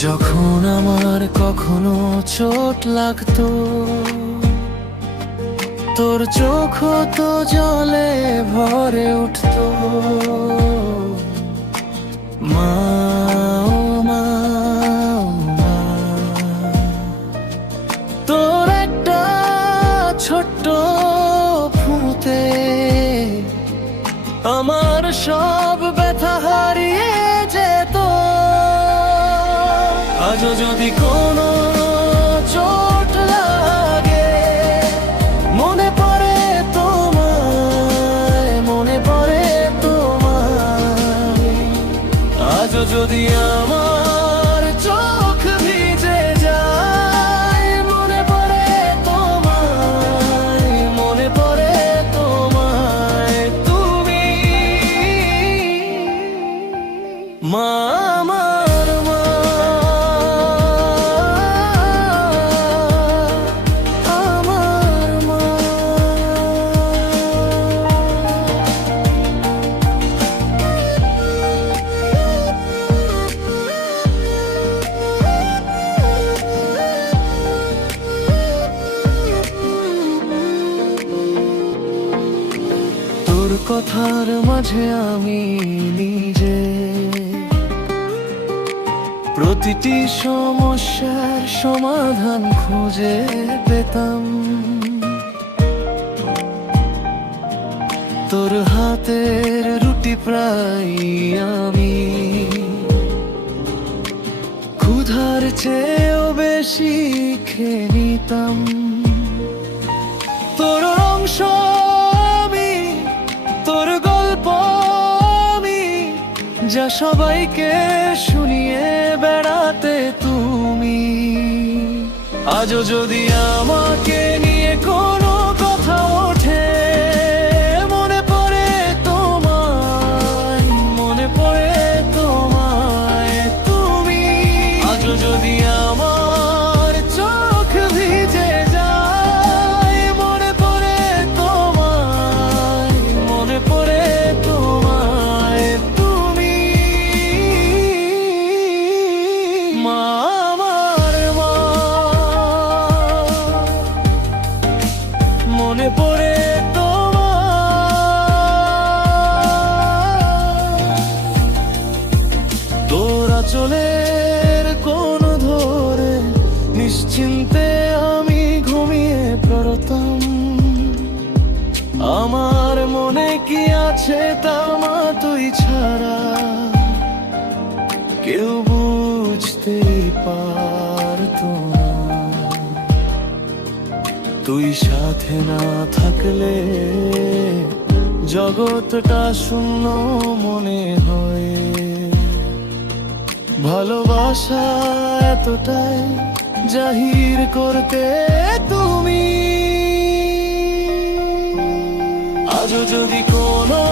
যখন আমার কখনো চোট লাগতো, তোর চোখ তো জলে ভরে উঠতো। মা ও মা ও মা, তোর একটা ছোট্ট ফুঁতে আমার সব ব্যথা হারিয়ে যেত। আজও যদি কোনো চোট লাগে, মনে পড়ে তোমায়, মনে পড়ে তোমায়। আজও যদি আমার চোখ ভিজে যায়, মনে পড়ে তোমায়, মনে পড়ে তোমায়। তুমি মা, আমার মা, আমার মা। তোর কথার মাঝে আমি নিজে প্রতিটি সমস্যার সমাধান খুঁজে পেতাম। তোর হাতের রুটি প্রায় আমি ক্ষুধার চেয়েও বেশি খেয়ে নিতাম। তোর অংশ আমি, তোর গল্প আমি, যা সবাইকে শুনিয়ে বেড়াতে তুমি। আজও যদি আমাকে নিয়ে কোনো কথা ওঠে, মনে পড়ে তোমায়, মনে পড়ে তোমায়। তুমি আজও যদি আমার চোখ ভিজে যায়, মনে পড়ে তোমায়, মনে পড়ে তোমায়। তুমি মা, আমার মা, মনে পড়ে তোমায়। তোর আঁচলের কোন ধরে নিশ্চিন্তে আমি ঘুমিয়ে পড়তাম। আমার মনে কি আছে তা মা তুই ছাড়া কেউ বুঝতেই পারতো না। তুই সাথে না থাকলে জগৎটা শূন্য মনে হয়। ভালোবাসা এতটাই জাহির করতে তুমি। আজও যদি কোনো